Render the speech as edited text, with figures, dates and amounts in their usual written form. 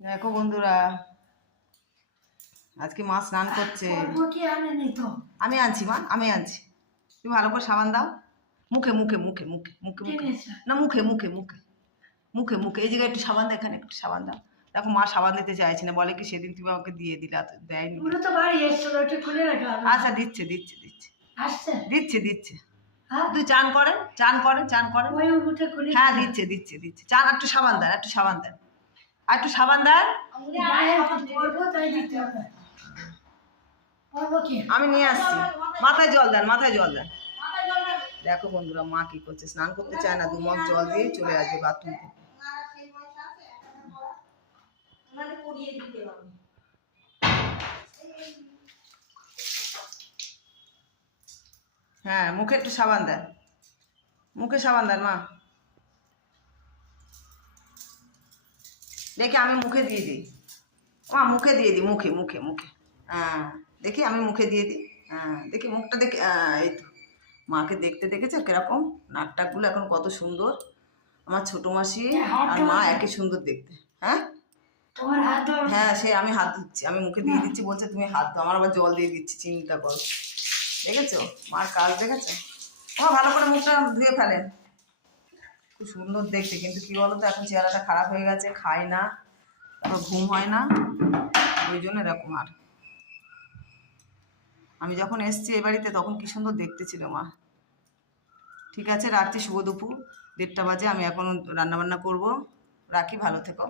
দেখো বন্ধুরা, আজকে মা স্নান করছে। আমি আনছি মা, আমি আনছি। তুমি ভালো করে সাবান দাও মুখে মুখে মুখে মুখে মুখে মুখে না মুখে মুখে মুখে মুখে মুখে এই জায়গায় একটু সাবান দাও, এখানে একটু সাবান দাও। দেখো মা সাবান দিতে চাইছে না, বলে কি সেদিন তুমি আমাকে দিয়ে দিলে, দেয়নি। আচ্ছা দিচ্ছে দিচ্ছে দিচ্ছে দিচ্ছে দিচ্ছে। তুই চান করেন চান করেন চান করেন। হ্যাঁ দিচ্ছে দিচ্ছে দিচ্ছে। চান একটু সাবান দেন, একটু সাবান দেন, আর একটু সাবান দেন। আমি নিয়ে আসছি। মাথায় জল দেন, মাথায় জল দেন। দেখো বন্ধুরা, মা কি করছে, স্নান করতে চায় না, 2 মগ জল দিয়ে চলে আসবে বাথরুম থেকে। হ্যাঁ মুখে একটু সাবান দেন, মুখে সাবান দেন মা। দেখি আমি মুখে দিয়ে দিই মা, মুখে দিয়ে দিই, মুখে মুখে মুখে। হ্যাঁ দেখি আমি মুখে দিয়ে দিই। হ্যাঁ দেখি মুখটা দেখে। এই তো মাকে দেখতে দেখেছে কিরকম, নাকটাকগুলো এখন কত সুন্দর। আমার ছোট মাসি আর মা একই সুন্দর দেখতে। হ্যাঁ হ্যাঁ সে আমি হাত দিচ্ছি, আমি মুখে দিয়ে দিচ্ছি, বলছে তুমি হাত দাও, আমার আবার জল দিয়ে দিচ্ছি, চিন্তা করো। দেখেছো মার কাজ, দেখেছো? আমার ভালো করে মুখটা ধুয়ে ফেলেন। খুব সুন্দর দেখতে, কিন্তু কি বলতো এখন চেহারাটা খারাপ হয়ে গেছে, খায় না, তারপর ঘুম হয় না, ওই জন্য এরকম। আর আমি যখন এসছি এ বাড়িতে তখন কি সুন্দর দেখতে ছিল মা। ঠিক আছে রাখছি, শুভ দুপুর, 1:30 বাজে, আমি এখন রান্নাবান্না করবো। রাখি, ভালো থেকো।